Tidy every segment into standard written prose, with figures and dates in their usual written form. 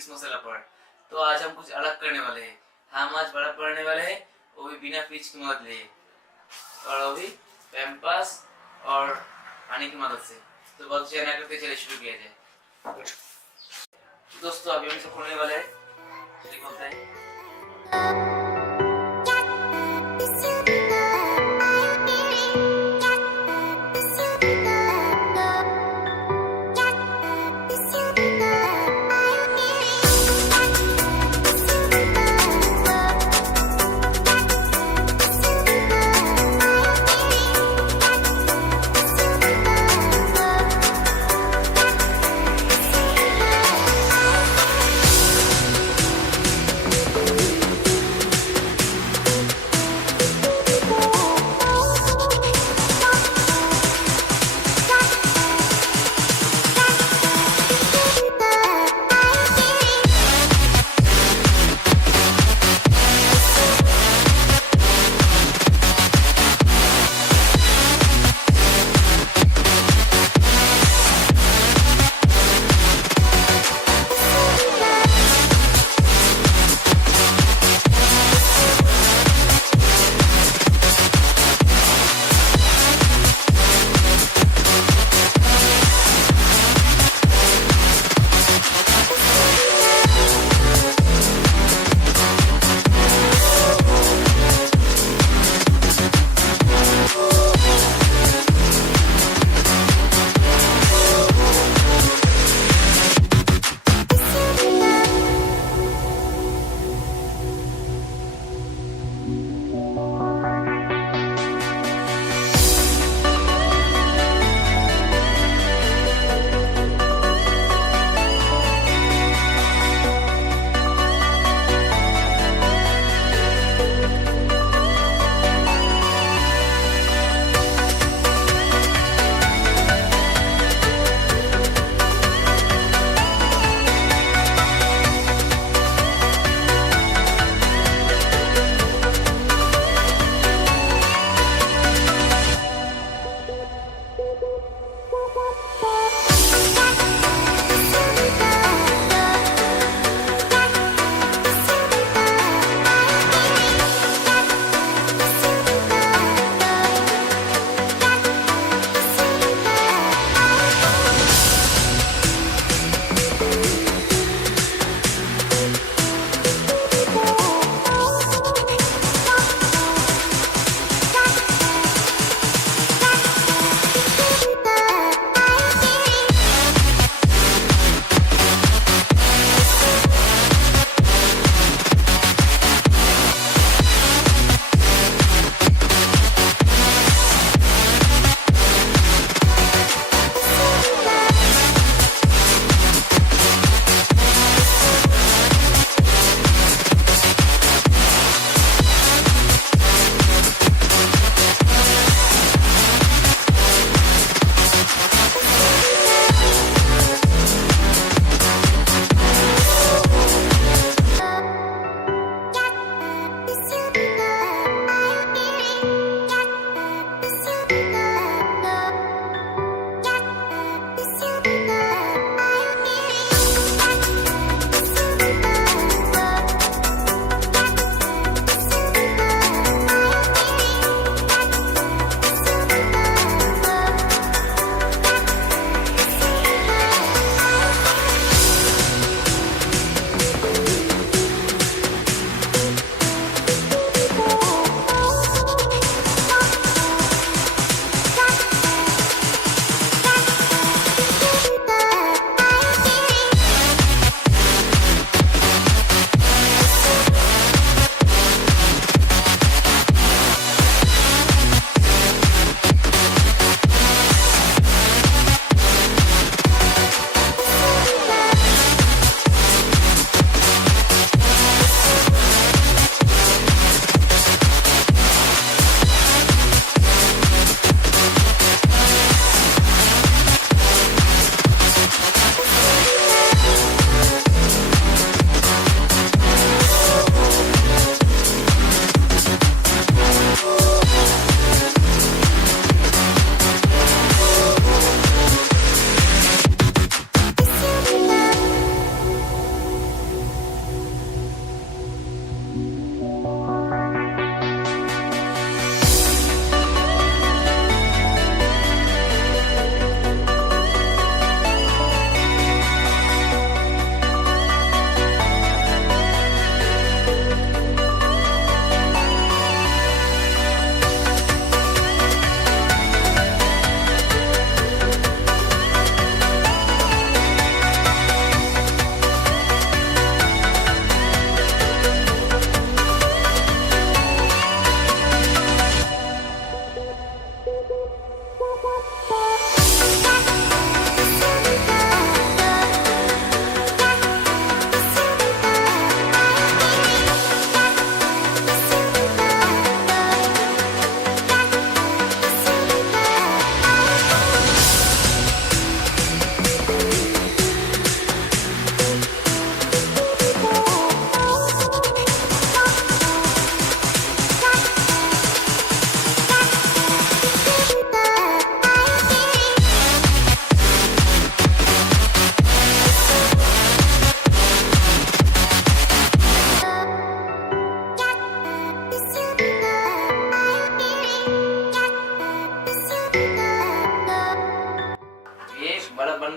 Mix मसाला पर। तो आज हम कुछ अलग करने वाले हैं। हम आज बड़ा पढ़ने वाले हैं, वो भी बिना फ्रिज की मदद लिए, और वो भी पैम्पर्स और पानी की मदद से। तो बहुत देर ना करते चलिए शुरू किया जाए। दोस्तों अभी हम इसे खोलने वाले हैं, चलिए खोलते हैं।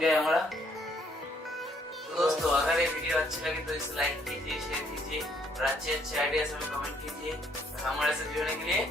गए हमारा। तो दोस्तों अगर ये वीडियो अच्छी लगी तो इसे लाइक कीजिए, शेयर कीजिए और अच्छे अच्छे आइडियाज हमें कमेंट कीजिए। हमारे साथ जुड़ने के लिए